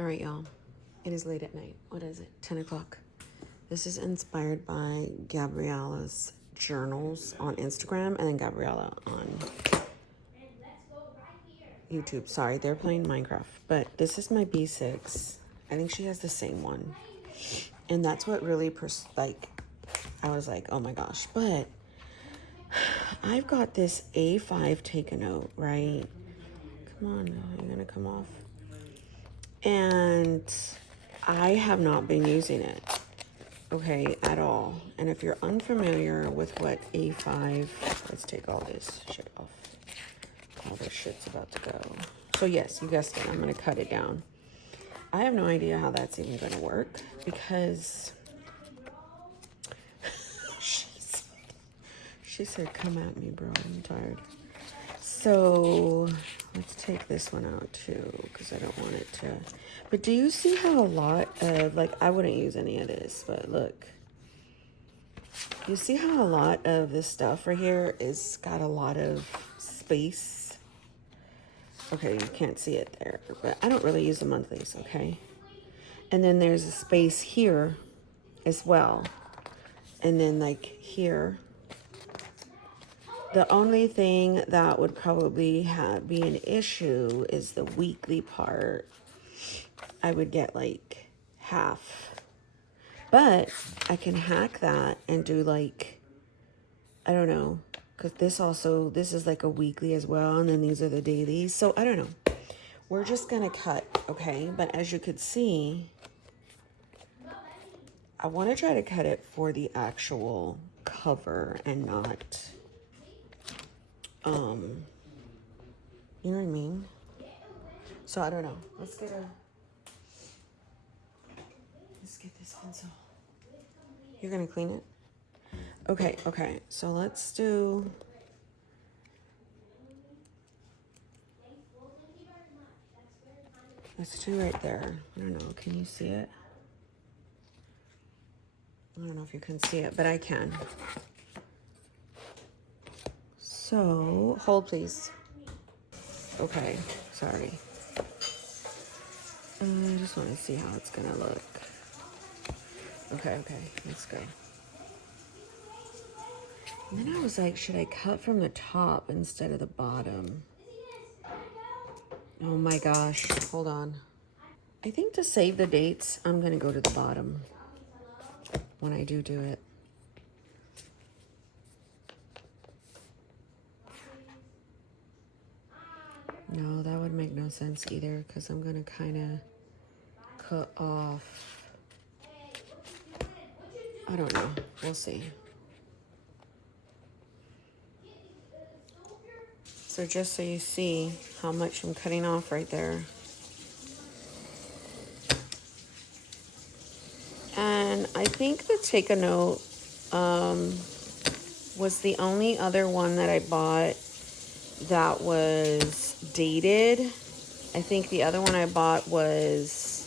All right, y'all. It is late at night. What is it? 10 o'clock. This is inspired by Gabriella's journals on Instagram and then Gabriella on YouTube. Sorry, they're playing Minecraft. But this is my B6. I think she has the same one. And that's what really, I was like, oh my gosh. But I've got this A5 take a note, right? Come on, you're going to come off. And I have not been using it, okay, at all. And if you're unfamiliar with what A5, let's take all this shit off. All this shit's about to go. So yes, you guessed it, I'm gonna cut it down. I have no idea how that's even gonna work because she said, come at me, bro, I'm tired. So let's take this one out too, because I don't want it to. But do you see how a lot of, like, I wouldn't use any of this, but look. You see how a lot of this stuff right here is got a lot of space? Okay, you can't see it there, but I don't really use the monthlies, okay? And then there's a space here as well. And then like here. The only thing that would probably be an issue is the weekly part. I would get like half. But I can hack that and do like, I don't know. Because this is like a weekly as well. And then these are the dailies. So I don't know. We're just going to cut, okay? But as you could see, I want to try to cut it for the actual cover and not... you know what I mean? So I don't know. Let's get this pencil. You're gonna clean it? Okay. So let's do right there. I don't know. Can you see it? I don't know if you can see it, but I can. So hold, please. Okay, sorry. I just want to see how it's gonna look. Okay, that's good. And then I was like, should I cut from the top instead of the bottom? Oh my gosh, hold on. I think to save the dates, I'm gonna go to the bottom when I do it. No, that would make no sense either because I'm gonna kind of cut off. I don't know, we'll see. So just so you see how much I'm cutting off right there. And I think the Take a Note was the only other one that I bought that was dated. I think the other one I bought was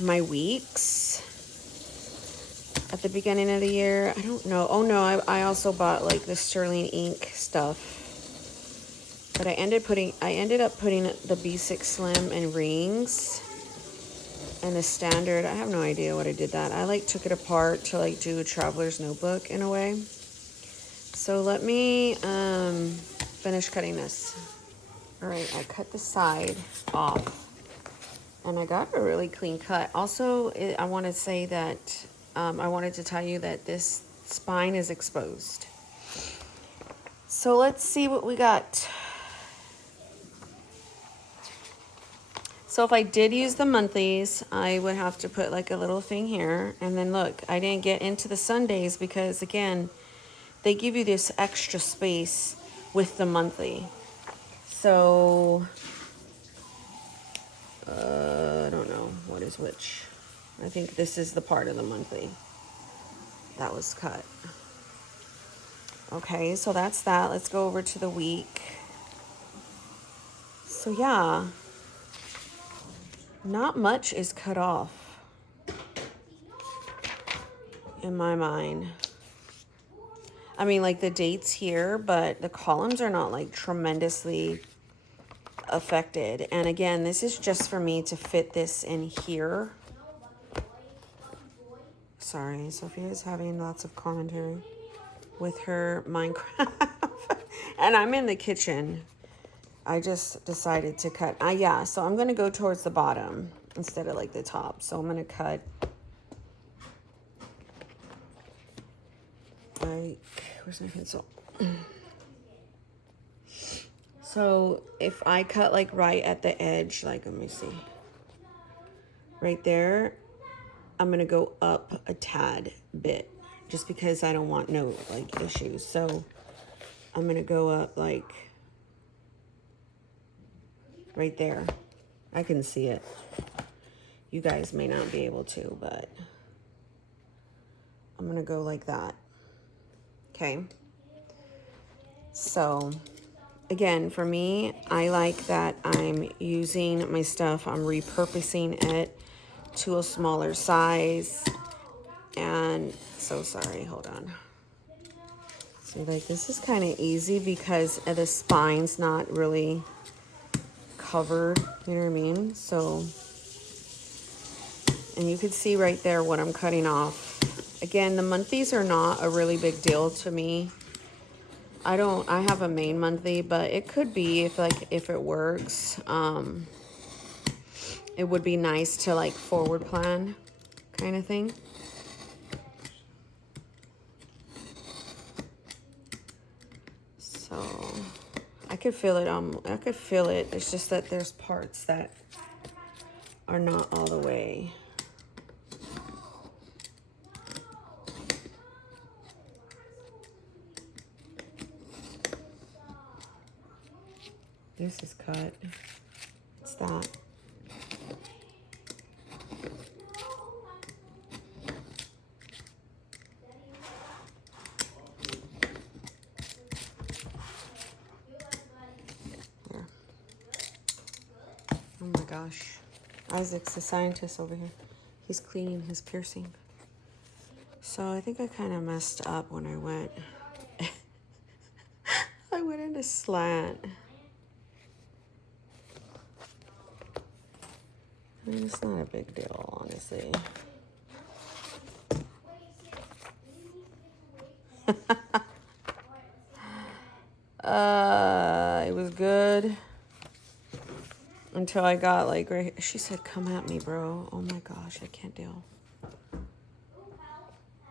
my weeks at the beginning of the year. I don't know. Oh no, I also bought like the sterling ink stuff. But I ended up putting the B6 Slim and rings and the standard. I have no idea what I did that. I like took it apart to like do a traveler's notebook in a way. So let me finish cutting this. All right, I cut the side off and I got a really clean cut. Also, I want to say that I wanted to tell you that this spine is exposed. So let's see what we got. So if I did use the monthlies, I would have to put like a little thing here. And then look, I didn't get into the Sundays because again, they give you this extra space with the monthly. So, I don't know what is which. I think this is the part of the monthly that was cut. Okay, so that's that. Let's go over to the week. So yeah. Not much is cut off in my mind. I mean, like the dates here, but the columns are not like tremendously affected. And again, this is just for me to fit this in here. Sorry, Sophia is having lots of commentary with her Minecraft. And I'm in the kitchen. I just decided to cut. Yeah, so I'm going to go towards the bottom instead of like the top. So I'm going to cut like, where's my pencil? So if I cut like right at the edge, like, let me see. Right there, I'm going to go up a tad bit just because I don't want no like issues. So I'm going to go up like right there. I can see it. You guys may not be able to, but I'm going to go like that. Okay. So again, for me, I like that I'm using my stuff. I'm repurposing it to a smaller size. And so sorry, hold on. See, like this is kind of easy because the spine's not really covered, you know what I mean? So, and you can see right there what I'm cutting off. Again, the monthlies are not a really big deal to me. I have a main monthly, but it could be if it works. It would be nice to like forward plan kind of thing. So I could feel it. I could feel it. It's just that there's parts that are not all the way. This is cut. It's that. There. Oh my gosh. Isaac's a scientist over here. He's cleaning his piercing. So I think I kind of messed up when I went. I went in a slant. I mean, it's not a big deal, honestly. It was good until I got like right. She said, "Come at me, bro." Oh my gosh, I can't deal.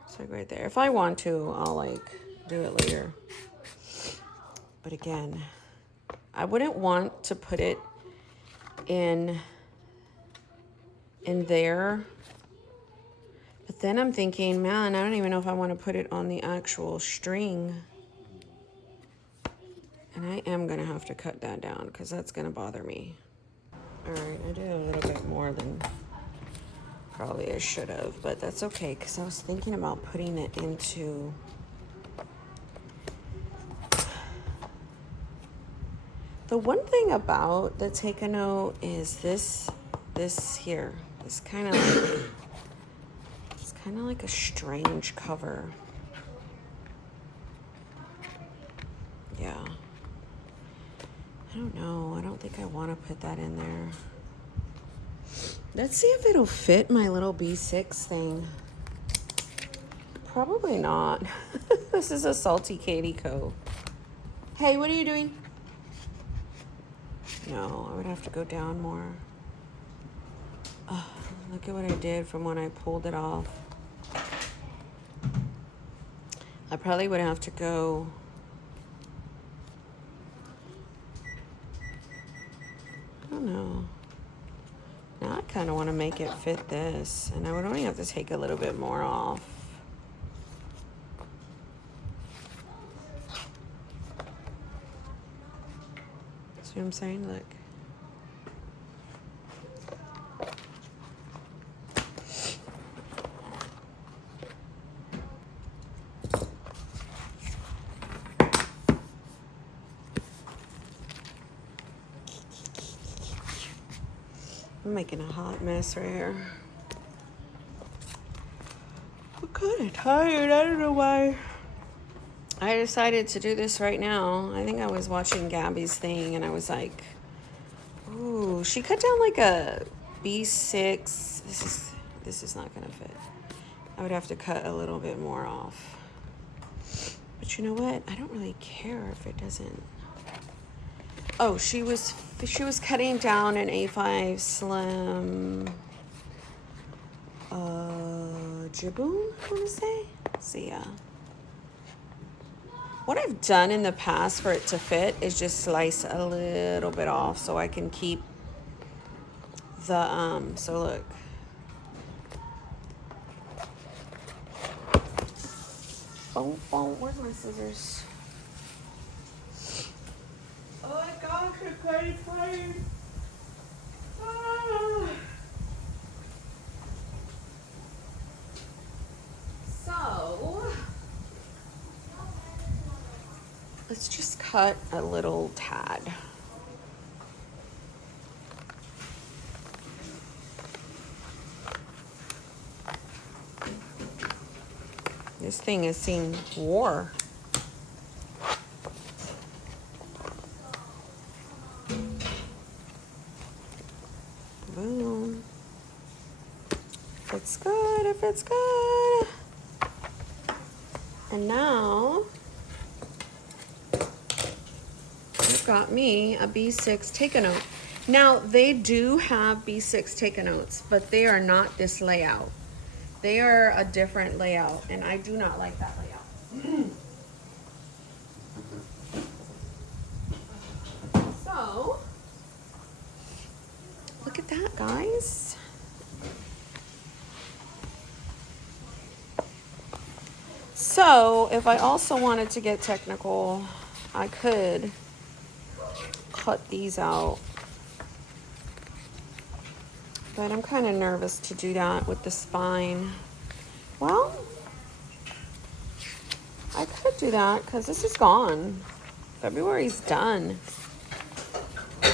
It's like right there. If I want to, I'll like do it later. But again, I wouldn't want to put it in there. But then I'm thinking, man, I don't even know if I want to put it on the actual string. And I am going to have to cut that down because that's going to bother me. All right, I did a little bit more than probably I should have, but that's okay because I was thinking about putting it into... The one thing about the Take a Note is this here. It's kind of like a strange cover. Yeah. I don't know. I don't think I want to put that in there. Let's see if it'll fit my little B6 thing. Probably not. This is a Salty Katie Co. Hey, what are you doing? No, I would have to go down more. Oh, look at what I did from when I pulled it off. I probably would have to go... I don't know. Now I kind of want to make it fit this. And I would only have to take a little bit more off. See what I'm saying? Look. I'm making a hot mess right here. I'm kind of tired. I don't know why. I decided to do this right now. I think I was watching Gabby's thing and I was like, Ooh, she cut down like a B6. This is not gonna fit. I would have to cut a little bit more off. But you know what? I don't really care if it doesn't. Oh, she was cutting down an A5 Slim Jiboon, I want to say. So yeah. What I've done in the past for it to fit is just slice a little bit off so I can keep the so look. Boom, boom. Where's my scissors? Oh my god, I can't. So let's just cut a little tad. This thing has seen war. Boom. If it's good, if it's good. And now I've got me a B6 take-a-note. Now they do have B6 take-a-notes, but they are not this layout. They are a different layout, and I do not like that layout. So, look at that, guys. So, if I also wanted to get technical, I could cut these out. But I'm kind of nervous to do that with the spine. Well, I could do that because this is gone. February's done. I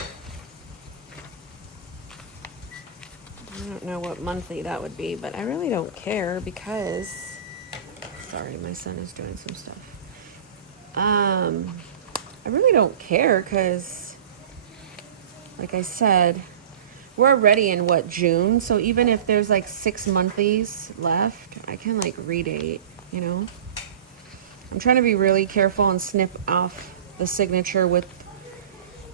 don't know what monthly that would be, but I really don't care because, sorry, my son is doing some stuff. I really don't care because, like I said, we're already in what, June? So even if there's like 6 monthlies left, I can like redate, you know? I'm trying to be really careful and snip off the signature with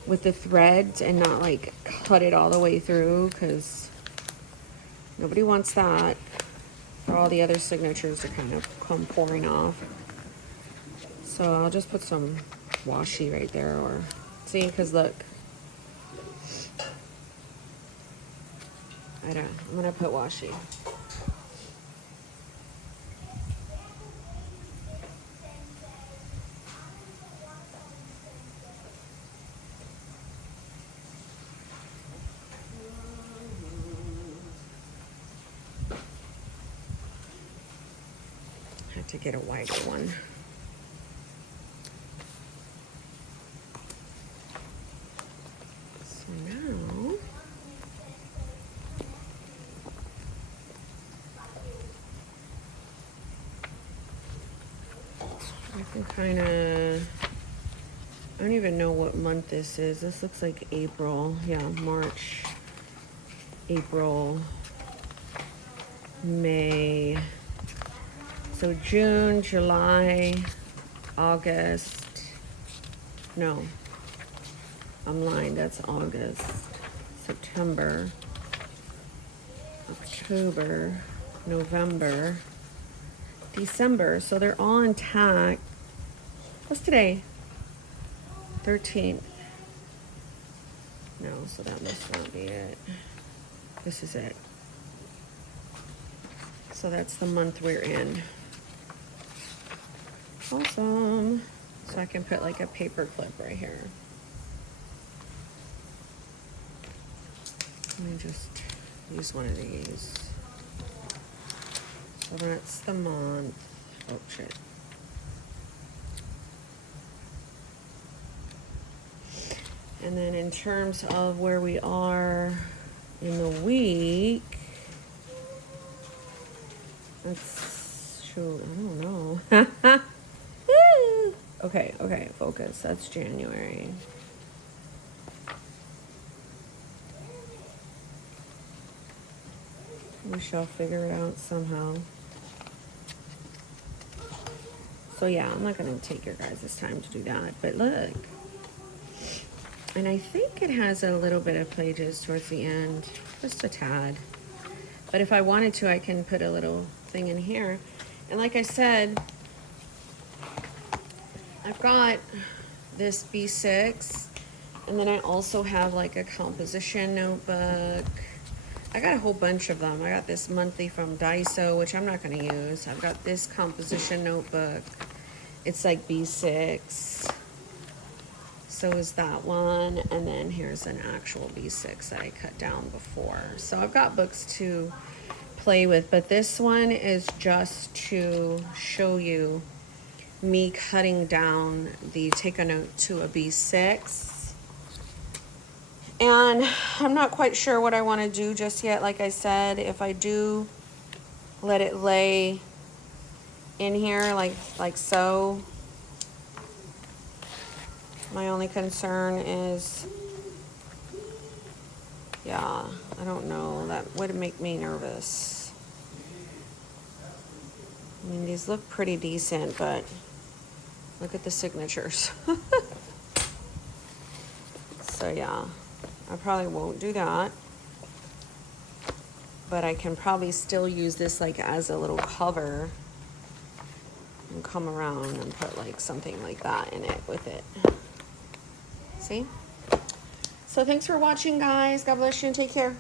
the threads and not like cut it all the way through because nobody wants that for all the other signatures to kind of come pouring off. So I'll just put some washi right there, or see, because look, I'm gonna put washi. I have to get a wider one. So now I can kind of, I don't even know what month this is. This looks like April. Yeah, March, April, May. So June, July, August. No, I'm lying. That's August. September, October, November, December. So they're all intact. What's today? 13th. No, so that must not be it. This is it. So that's the month we're in. Awesome. So I can put like a paper clip right here. Let me just use one of these. So that's the month. Oh shit. And then in terms of where we are in the week, let's shoot, I don't know. Okay, focus. That's January. We shall figure it out somehow. So yeah, I'm not going to take your guys' time to do that. But look. And I think it has a little bit of pages towards the end. Just a tad. But if I wanted to, I can put a little thing in here. And like I said, I've got this B6. And then I also have like a composition notebook. I got a whole bunch of them. I got this monthly from Daiso, which I'm not going to use. I've got this composition notebook. It's like B6. So is that one. And then here's an actual B6 that I cut down before. So I've got books to play with. But this one is just to show you me cutting down the Take a Note to a B6. And I'm not quite sure what I want to do just yet. Like I said, if I do let it lay in here like so, my only concern is, yeah, I don't know. That would make me nervous. I mean, these look pretty decent, but look at the signatures. So yeah. I probably won't do that, but I can probably still use this like as a little cover and come around and put like something like that in it with it. See? So thanks for watching, guys. God bless you and take care.